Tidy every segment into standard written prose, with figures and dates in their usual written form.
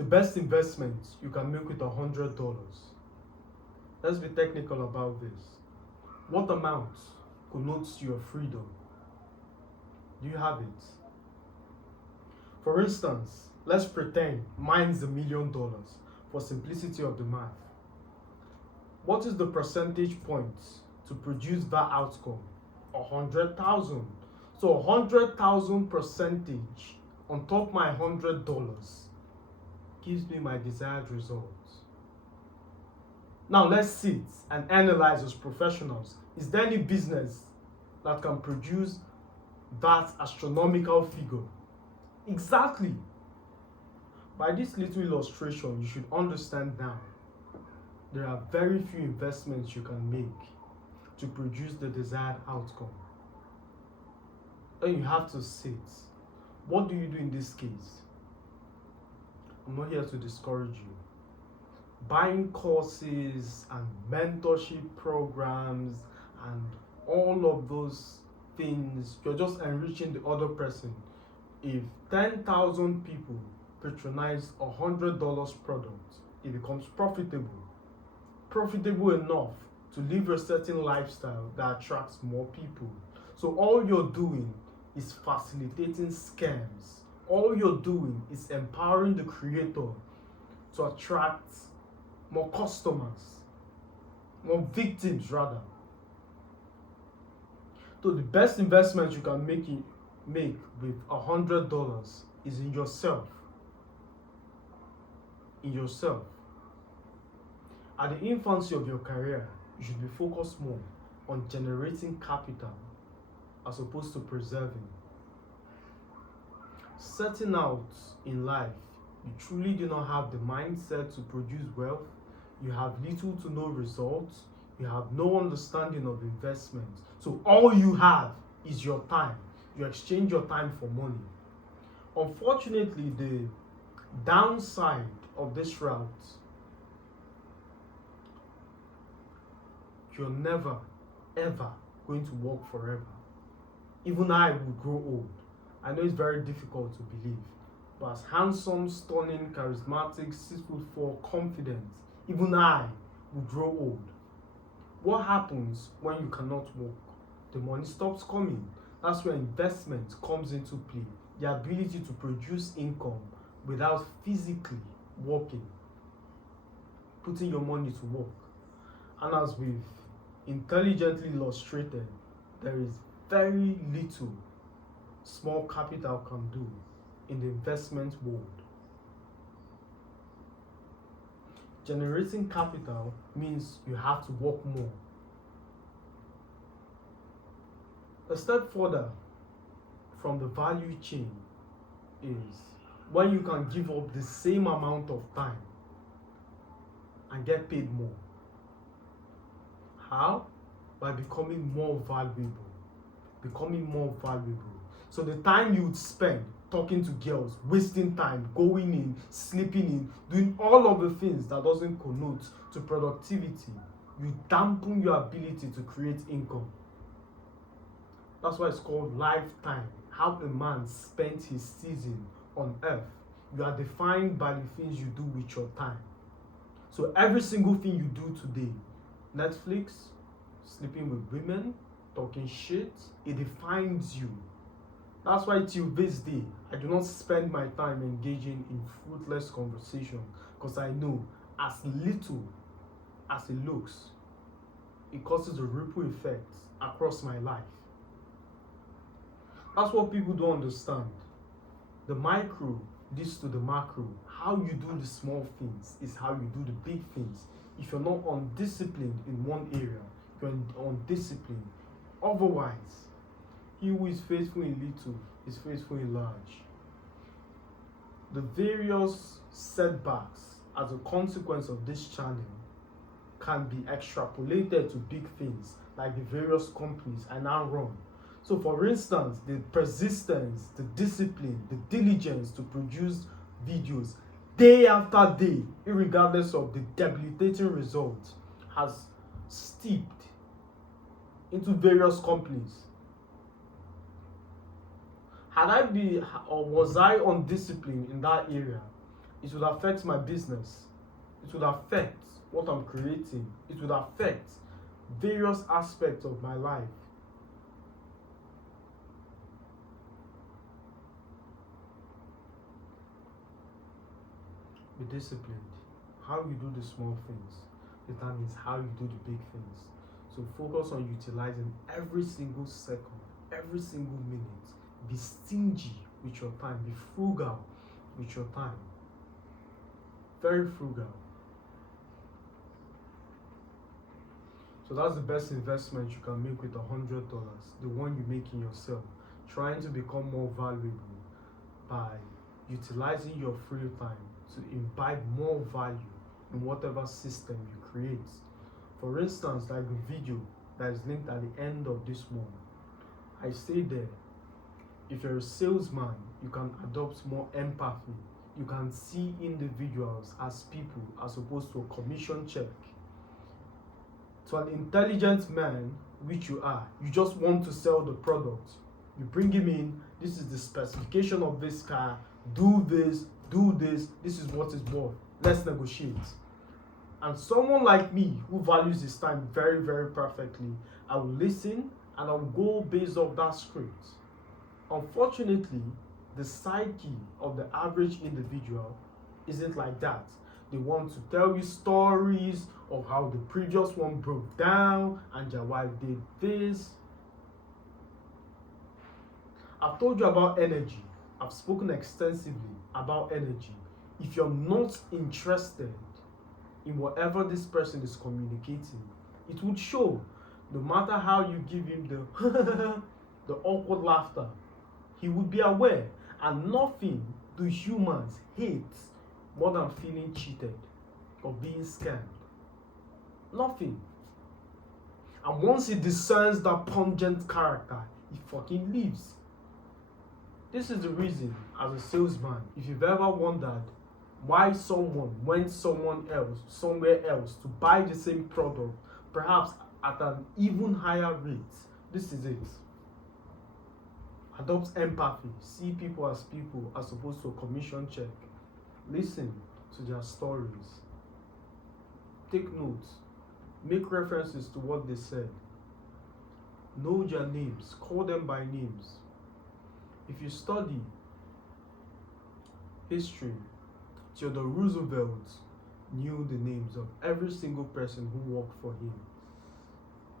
the best investment you can make with $100. Let's be technical about this. What amount connotes your freedom? Do you have it? For instance, let's pretend mine's $1 million for simplicity of the math. What is the percentage points to produce that outcome? 100,000. So 100,000 percentage on top my $100 gives me my desired results. Now let's sit and analyze as professionals. Is there any business that can produce that astronomical figure? Exactly. By this little illustration, you should understand now there are very few investments you can make to produce the desired outcome. Then you have to sit. What do you do in this case? I'm not here to discourage you. Buying courses and mentorship programs and all of those things, you're just enriching the other person. If 10,000 people patronize $100 product, it becomes profitable enough to live a certain lifestyle that attracts more people. So all you're doing is facilitating scams. All you're doing is empowering the creator to attract more customers, more victims rather. So the best investment you can make with $100 is in yourself. In yourself. At the infancy of your career, you should be focused more on generating capital as opposed to preserving. Setting out in life, you truly do not have the mindset to produce wealth, you have little to no results, you have no understanding of investment. So all you have is your time. You exchange your time for money. Unfortunately, the downside of this route, you're never, ever going to work forever. Even I will grow old. I know it's very difficult to believe, but as handsome, stunning, charismatic, 6'4", confident, even I will grow old. What happens when you cannot work? The money stops coming. That's where investment comes into play. The ability to produce income without physically working, putting your money to work. And as we've intelligently illustrated, there is very little small capital can do in the investment world. Generating capital means you have to work more. A step further from the value chain is when you can give up the same amount of time and get paid more. How? By becoming more valuable. So the time you would spend talking to girls, wasting time, going in, sleeping in, doing all of the things that doesn't connote to productivity, you dampen your ability to create income. That's why it's called lifetime. How a man spent his season on earth. You are defined by the things you do with your time. So every single thing you do today, Netflix, sleeping with women, talking shit, it defines you. That's why till this day, I do not spend my time engaging in fruitless conversation, because I know as little as it looks, it causes a ripple effect across my life. That's what people don't understand. The micro leads to the macro. How you do the small things is how you do the big things. If you're not undisciplined in one area, you're undisciplined. Otherwise, he who is faithful in little is faithful in large. The various setbacks as a consequence of this channel can be extrapolated to big things like the various companies I now run. So for instance, the persistence, the discipline, the diligence to produce videos day after day, irregardless of the debilitating results, has steeped into various companies. Was I undisciplined in that area, It would affect my business. It would affect what I'm creating. It would affect various aspects of my life. Be disciplined. How you do the small things determines how you do the big things. So focus on utilizing every single second, every single minute. Be stingy with your time. Be frugal with your time. Very frugal. So that's the best investment you can make with $100, the one you make in yourself. Trying to become more valuable by utilizing your free time to imbibe more value in whatever system you create. For instance, like the video that is linked at the end of this one, I say there, if you're a salesman, you can adopt more empathy. You can see individuals as people as opposed to a commission check. To an intelligent man, which you are, you just want to sell the product. You bring him in, this is the specification of this car, do this, this is what it's worth. Let's negotiate. And someone like me who values his time very, very perfectly, I will listen and I will go based off that script. Unfortunately, the psyche of the average individual isn't like that. They want to tell you stories of how the previous one broke down and their wife did this. I've told you about energy. I've spoken extensively about energy. If you're not interested in whatever this person is communicating, it would show. No matter how you give him the awkward laughter, he would be aware. And nothing do humans hate more than feeling cheated or being scammed. Nothing. And once he discerns that pungent character, he fucking leaves. This is the reason, as a salesman, if you've ever wondered why someone went somewhere else to buy the same product, perhaps at an even higher rate, this is it. Adopt empathy. See people as opposed to a commission check. Listen to their stories. Take notes. Make references to what they said. Know their names. Call them by names. If you study history, Theodore Roosevelt knew the names of every single person who worked for him.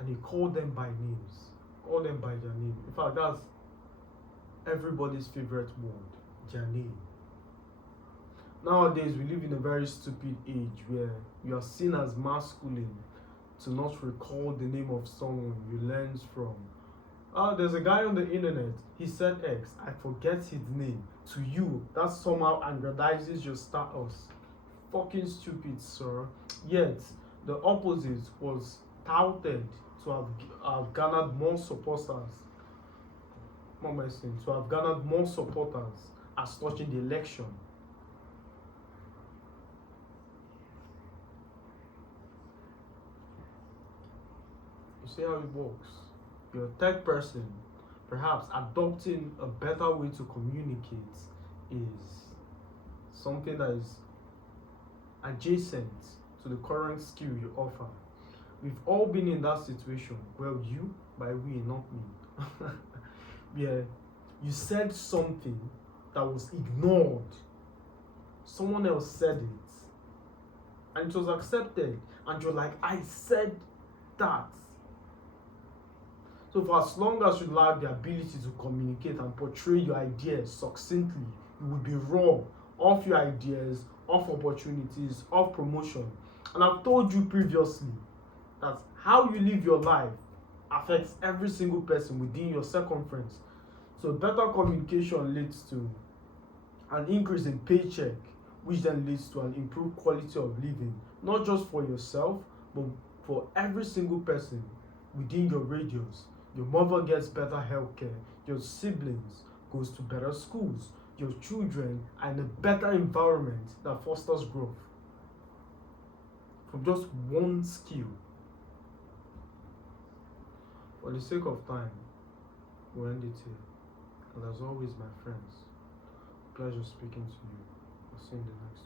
And he called them by names. Called them by their name. In fact, that's everybody's favorite word, their name. Nowadays, we live in a very stupid age where you are seen as masculine to not recall the name of someone you learned from. There's a guy on the internet, he said X, I forget his name. To you, that somehow aggrandizes your status. Fucking stupid, sir. Yet, the opposite was touted to have garnered more supporters. To have garnered more supporters as touching the election. You see how it works. You're a tech person, perhaps adopting a better way to communicate is something that is adjacent to the current skill you offer. We've all been in that situation. Well, you, by we, not me. Yeah, you said something that was ignored. Someone else said it, and it was accepted, and you're like, I said that. So for as long as you lack the ability to communicate and portray your ideas succinctly, you will be raw of your ideas, of opportunities, of promotion. And I've told you previously that how you live your life affects every single person within your circumference. So better communication leads to an increase in paycheck, which then leads to an improved quality of living, not just for yourself, but for every single person within your radius. Your mother gets better healthcare, your siblings goes to better schools, your children are in a better environment that fosters growth. From just one skill. For the sake of time, we'll end it here. And as always, my friends, pleasure speaking to you. I'll see you in the next one.